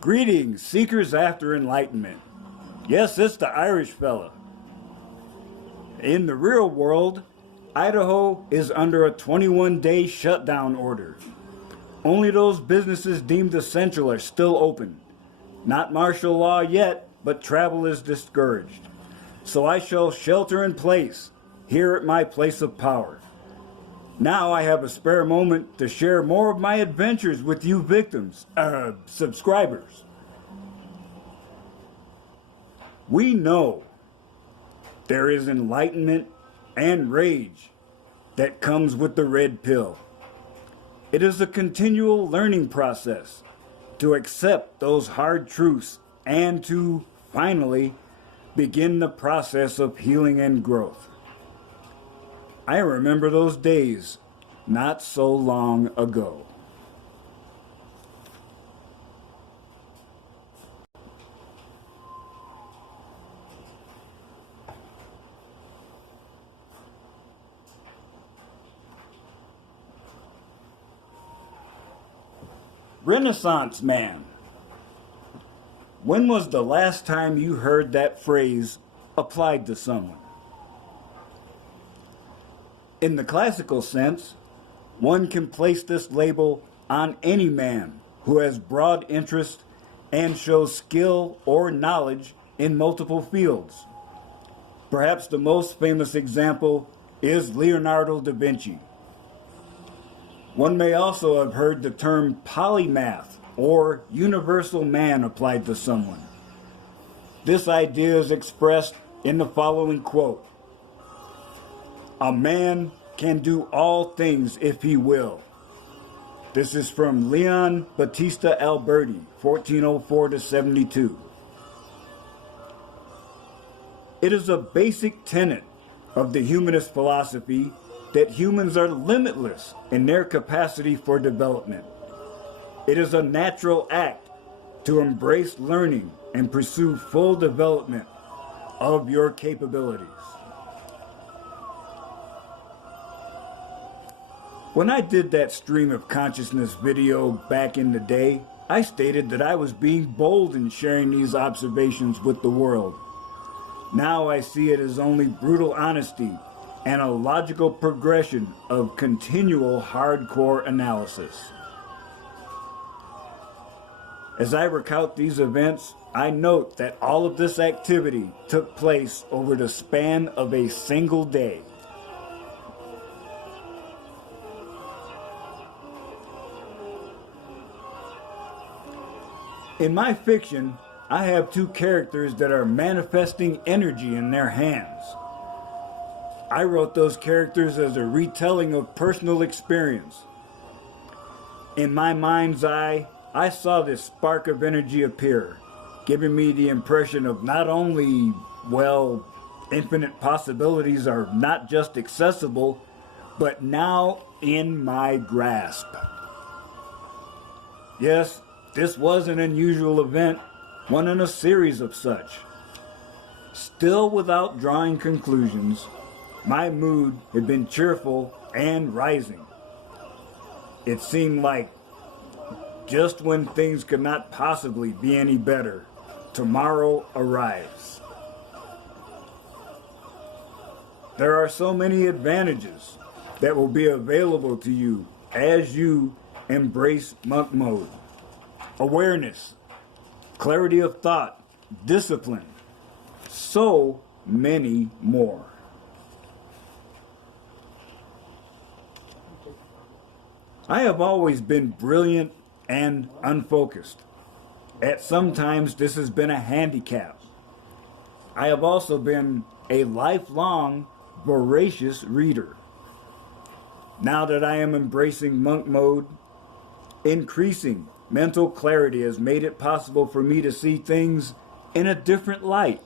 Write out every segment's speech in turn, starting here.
Greetings, seekers after enlightenment. Yes, it's the Irish fella. In the real world, Idaho is under a 21-day shutdown order. Only those businesses deemed essential are still open. Not martial law yet, but travel is discouraged. So I shall shelter in place, here at my place of power. Now I have a spare moment to share more of my adventures with you subscribers. We know there is enlightenment and rage that comes with the red pill. It is a continual learning process to accept those hard truths and to finally begin the process of healing and growth. I remember those days not so long ago. Renaissance man. When was the last time you heard that phrase applied to someone? In the classical sense, one can place this label on any man who has broad interest and shows skill or knowledge in multiple fields. Perhaps the most famous example is Leonardo da Vinci. One may also have heard the term polymath or universal man applied to someone. This idea is expressed in the following quote: "A man can do all things if he will." This is from Leon Battista Alberti, 1404 to 72. It is a basic tenet of the humanist philosophy that humans are limitless in their capacity for development. It is a natural act to embrace learning and pursue full development of your capabilities. When I did that stream of consciousness video back in the day, I stated that I was being bold in sharing these observations with the world. Now I see it as only brutal honesty and a logical progression of continual hardcore analysis. As I recount these events, I note that all of this activity took place over the span of a single day. In my fiction, I have two characters that are manifesting energy in their hands. I wrote those characters as a retelling of personal experience. In my mind's eye, I saw this spark of energy appear, giving me the impression of not only, infinite possibilities are not just accessible, but now in my grasp. Yes, this was an unusual event, one in a series of such. Still without drawing conclusions, my mood had been cheerful and rising. It seemed like just when things could not possibly be any better, tomorrow arrives. There are so many advantages that will be available to you as you embrace monk mode. Awareness, clarity of thought, discipline, so many more. I have always been brilliant and unfocused. At some times, this has been a handicap. I have also been a lifelong, voracious reader. Now that I am embracing monk mode, increasing mental clarity has made it possible for me to see things in a different light.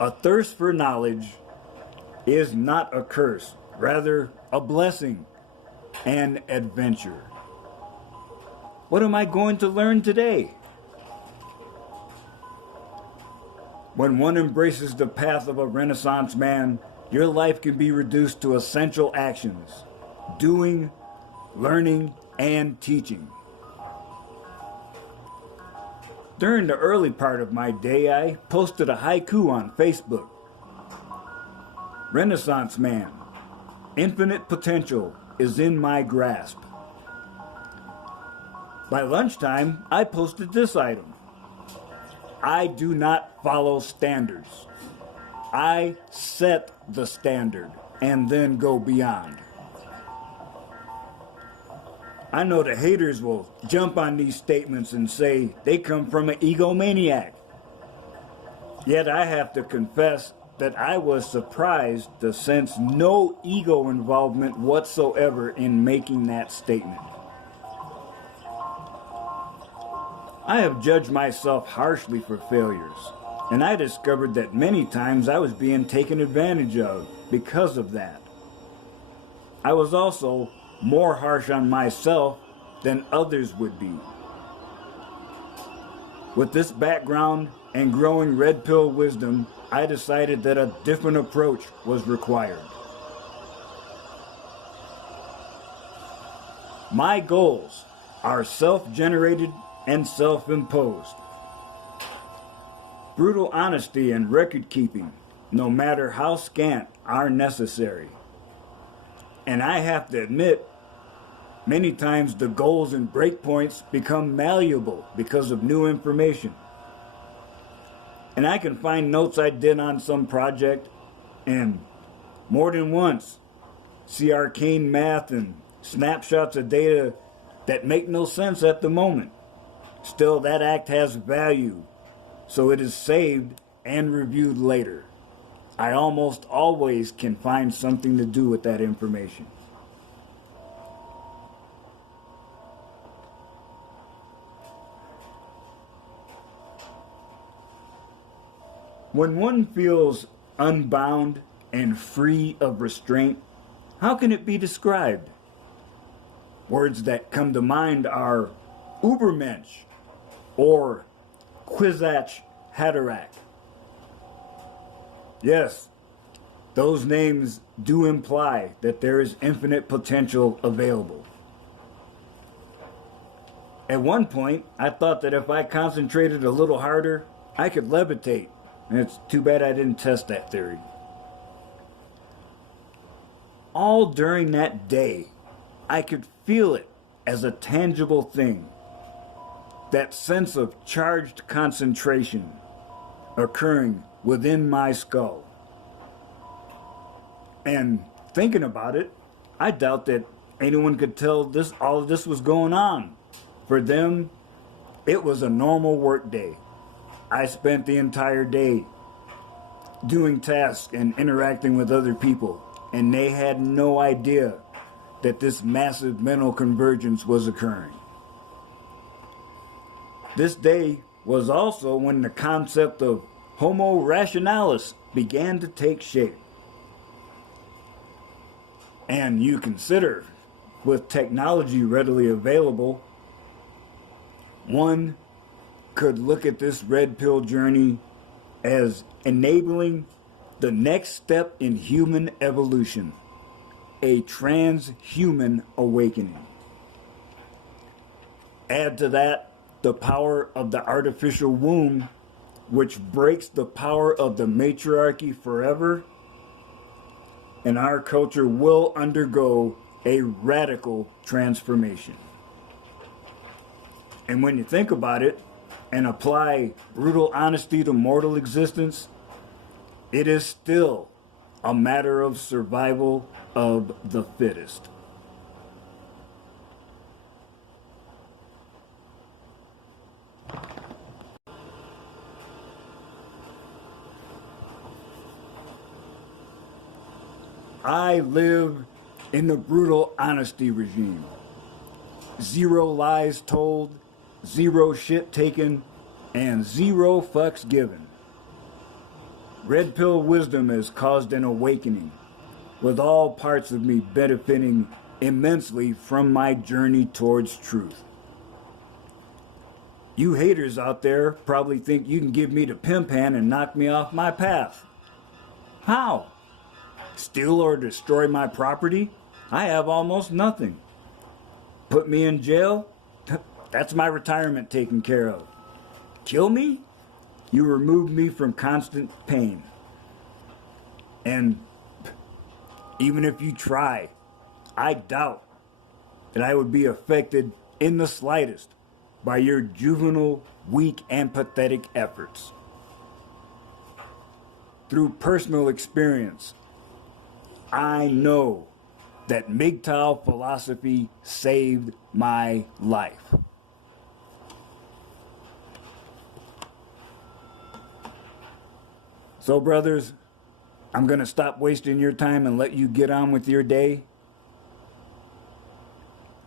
A thirst for knowledge is not a curse, rather a blessing and adventure. What am I going to learn today? When one embraces the path of a Renaissance man, your life can be reduced to essential actions: doing, learning, and teaching. During the early part of my day, I posted a haiku on Facebook. Renaissance man, infinite potential is in my grasp. By lunchtime, I posted this item. I do not follow standards. I set the standard and then go beyond. I know the haters will jump on these statements and say they come from an egomaniac. Yet I have to confess that I was surprised to sense no ego involvement whatsoever in making that statement. I have judged myself harshly for failures, and I discovered that many times I was being taken advantage of because of that. I was also more harsh on myself than others would be. With this background and growing red pill wisdom, I decided that a different approach was required. My goals are self-generated and self-imposed. Brutal honesty and record keeping, no matter how scant, are necessary. And I have to admit, many times the goals and breakpoints become malleable because of new information. And I can find notes I did on some project and more than once see arcane math and snapshots of data that make no sense at the moment. Still, that act has value, so it is saved and reviewed later. I almost always can find something to do with that information. When one feels unbound and free of restraint, how can it be described? Words that come to mind are Ubermensch or Kwisatz Haderach. Yes, those names do imply that there is infinite potential available. At one point, I thought that if I concentrated a little harder, I could levitate. And it's too bad I didn't test that theory. All during that day, I could feel it as a tangible thing. That sense of charged concentration occurring within my skull. And thinking about it, I doubt that anyone could tell all of this was going on. For them, it was a normal work day. I spent the entire day doing tasks and interacting with other people, and they had no idea that this massive mental convergence was occurring. This day was also when the concept of Homo rationalis began to take shape. And you consider, with technology readily available, one could look at this red pill journey as enabling the next step in human evolution, a transhuman awakening. Add to that the power of the artificial womb, which breaks the power of the matriarchy forever, and our culture will undergo a radical transformation. And when you think about it and apply brutal honesty to mortal existence, it is still a matter of survival of the fittest. I live in the brutal honesty regime. 0 lies told, 0 shit taken, and 0 fucks given. Red pill wisdom has caused an awakening, with all parts of me benefiting immensely from my journey towards truth. You haters out there probably think you can give me the pimp hand and knock me off my path. How? Steal or destroy my property? I have almost nothing. Put me in jail? That's my retirement taken care of. kill me, you remove me from constant pain. And even if you try, I doubt that I would be affected in the slightest by your juvenile, weak, and pathetic efforts. Through personal experience, I know that MGTOW philosophy saved my life. So, brothers, I'm going to stop wasting your time and let you get on with your day.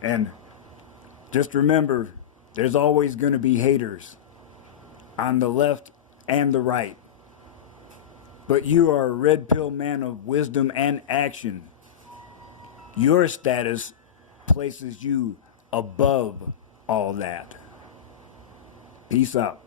And just remember, there's always going to be haters on the left and the right. But you are a red pill man of wisdom and action. Your status places you above all that. Peace out.